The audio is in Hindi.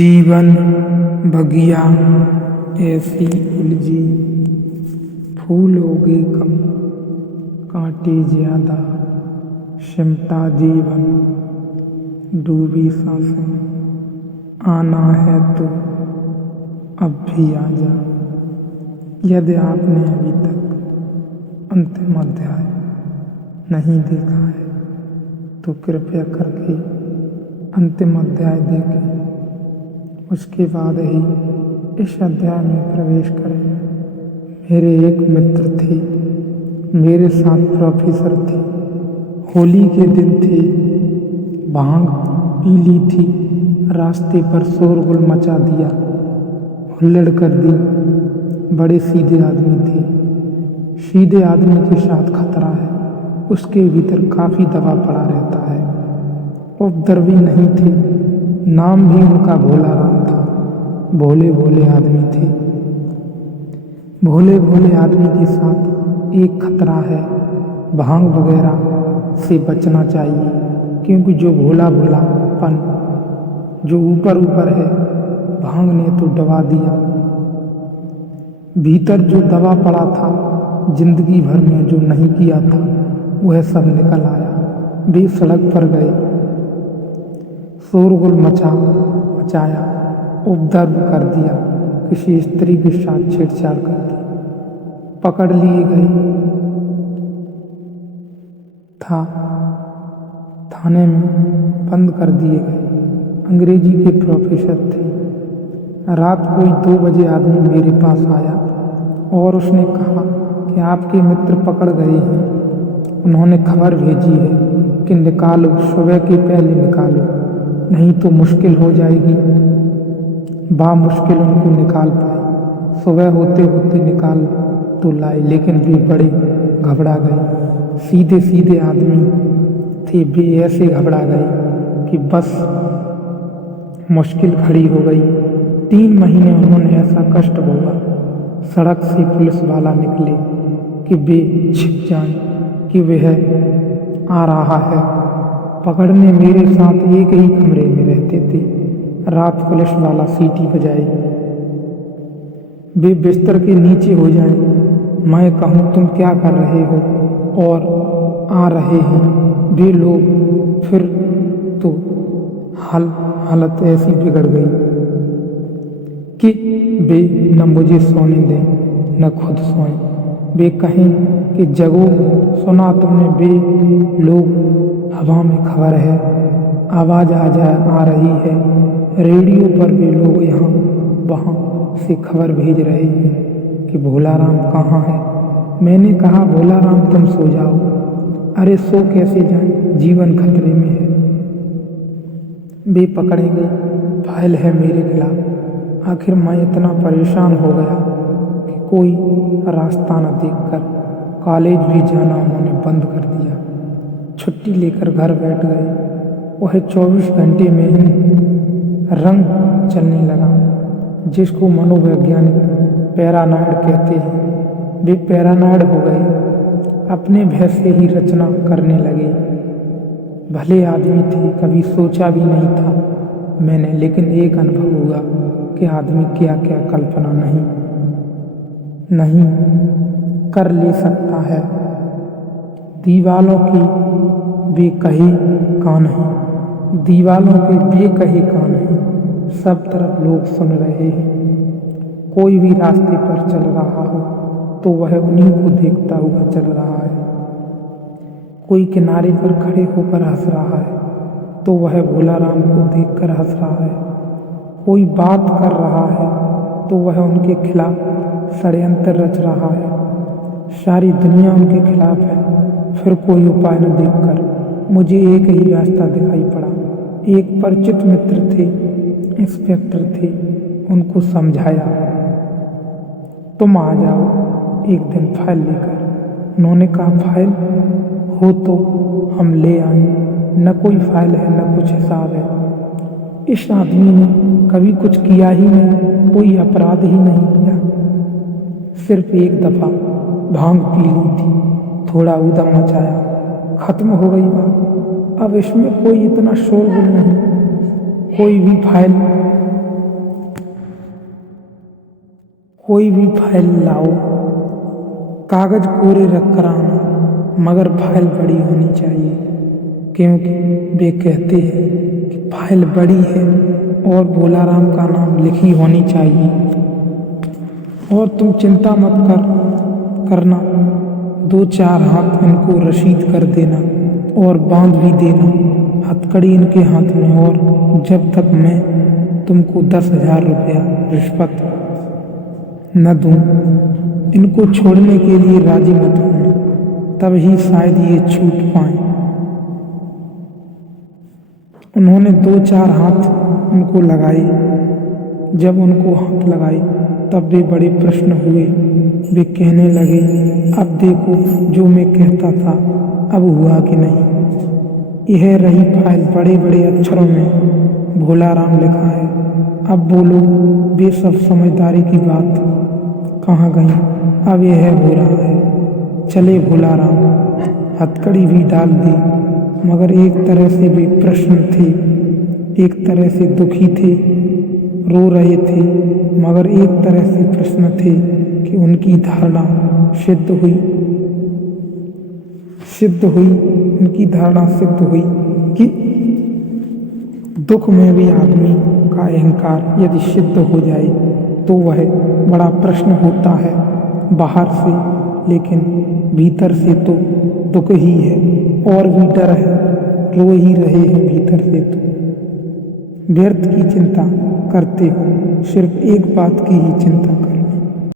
जीवन बगिया ऐसी उलझी, फूल उगे कम कांटे ज्यादा, सिमटा जीवन डूबी सांसें, आना है तो अब भी आजा। यदि आपने अभी तक अंतिम अध्याय नहीं देखा है तो कृपया करके अंतिम अध्याय देखें, उसके बाद ही इस अध्याय में प्रवेश करें। मेरे एक मित्र थे, मेरे साथ प्रोफेसर थे। होली के दिन थे, भांग पी ली थी, रास्ते पर शोरगुल मचा दिया, हुल्लड़ कर दी। बड़े सीधे आदमी थे। सीधे आदमी के साथ खतरा है, उसके भीतर काफी दबा पड़ा रहता है। उपद्रवी नहीं थे, नाम भी उनका भोला राम था। भोले भोले आदमी थे। भोले भोले आदमी के साथ एक खतरा है, भांग वगैरह से बचना चाहिए, क्योंकि जो भोला भोलापन जो ऊपर ऊपर है, भांग ने तो दबा दिया। भीतर जो दबा पड़ा था, जिंदगी भर में जो नहीं किया था, वह सब निकल आया। वे सड़क पर गए, शोरगुल मचाया, उपद्रव कर दिया, किसी स्त्री के साथ छेड़छाड़ कर दी, पकड़ लिए गए। थाने में बंद कर दिए गए। अंग्रेजी के प्रोफेसर थे। रात कोई 2 बजे आदमी मेरे पास आया और उसने कहा कि आपके मित्र पकड़ गए हैं। उन्होंने खबर भेजी है कि निकालो, सुबह के पहले निकालो, नहीं तो मुश्किल हो जाएगी। मुश्किल उनको निकाल पाए। सुबह होते होते निकाल तो लाए, लेकिन वे बड़े घबरा गए। सीधे सीधे आदमी थे, वे ऐसे घबरा गए कि बस मुश्किल खड़ी हो गई। 3 महीने उन्होंने ऐसा कष्ट भोगा। सड़क से पुलिस वाला निकले कि वे छिप जाएं कि वह आ रहा है। पकड़ने मेरे साथ एक ही कमरे में रहते थे। रात पुलिस वाला सीटी बजाए, वे बिस्तर के नीचे हो जाएं, मैं कहूँ तुम क्या कर रहे हो, और आ रहे हैं वे लोग। फिर तो हालत ऐसी बिगड़ गई कि वे न मुझे सोने दें न खुद सोएं। वे कहें कि जगो, सुना तुमने, वे लोग हवा में खबर है, आवाज आ रही है। रेडियो पर वे लोग यहाँ वहाँ से खबर भेज रहे हैं कि भोला राम कहाँ है। मैंने कहा भोला राम तुम सो जाओ। अरे सो कैसे जाएं, जीवन खतरे में है। वे पकड़े गए, फाइल है मेरे खिलाफ। आखिर मैं इतना परेशान हो गया कि कोई रास्ता न देखकर कॉलेज भी जाना उन्होंने बंद कर दिया। छुट्टी लेकर घर बैठ गए। वह 24 घंटे में ही रंग चलने लगा, जिसको मनोवैज्ञानिक पैरानॉइड कहते हैं। वे पैरानॉइड हो गए, अपने भय से ही रचना करने लगे। भले आदमी थे, कभी सोचा भी नहीं था मैंने, लेकिन एक अनुभव हुआ कि आदमी क्या क्या कल्पना नहीं कर ले सकता है। दीवालों की बेकही कान है, दीवालों के बेकही कान है, सब तरफ लोग सुन रहे हैं। कोई भी रास्ते पर चल रहा हो तो वह उन्हीं को देखता हुआ चल रहा है। कोई किनारे पर खड़े होकर हंस रहा है तो वह भोला राम को देखकर हंस रहा है। कोई बात कर रहा है तो वह उनके खिलाफ षड्यंत्र रच रहा है। सारी दुनिया उनके खिलाफ है। फिर कोई उपाय न देखकर मुझे एक ही रास्ता दिखाई पड़ा। एक परिचित मित्र थे, इंस्पेक्टर थे। उनको समझाया, तुम आ जाओ एक दिन फाइल लेकर। उन्होंने कहा फाइल हो तो हम ले आए, न कोई फाइल है न कुछ हिसाब है। इस आदमी ने कभी कुछ किया ही नहीं, कोई अपराध ही नहीं किया। सिर्फ एक दफा भांग पी ली थी, थोड़ा ऊधम मचाया, खत्म हो गई बात। अब इसमें कोई इतना शोरगुल नहीं। कोई भी फाइल कोई भी फाइल लाओ, कागज कोरे रख कर आना, मगर फाइल बड़ी होनी चाहिए, क्योंकि वे कहते हैं कि फाइल बड़ी है और भोलाराम का नाम लिखी होनी चाहिए। और तुम चिंता मत करना, 2-4 हाथ इनको रसीद कर देना और बांध भी देना, हथकड़ी इनके हाथ में, और जब तक मैं तुमको 10,000 रुपया रिश्वत न दूं, इनको छोड़ने के लिए राजी मत होना, तब ही शायद ये छूट पाए। उन्होंने 2-4 हाथ उनको लगाए। जब उनको हाथ लगाए तब वे बड़े प्रसन्न हुए। वे कहने लगे, अब देखो जो मैं कहता था अब हुआ कि नहीं। यह रही फाइल, बड़े बड़े अक्षरों में भोलाराम लिखा है। अब बोलो वे सब समझदारी की बात कहाँ गई। अब यह हो रहा है। चले भोलाराम। हथकड़ी भी डाल दी, मगर एक तरह से वे प्रसन्न थे, एक तरह से दुखी थे, रो रहे थे, मगर एक तरह से प्रसन्न थे कि उनकी धारणा सिद्ध हुई। उनकी धारणा सिद्ध हुई कि दुख में भी आदमी का अहंकार यदि सिद्ध हो जाए तो वह बड़ा प्रश्न होता है बाहर से, लेकिन भीतर से तो दुख ही है और भी डर है, रो ही रहे हैं भीतर से। तो व्यर्थ की चिंता करते हो, सिर्फ एक बात की ही चिंता करो।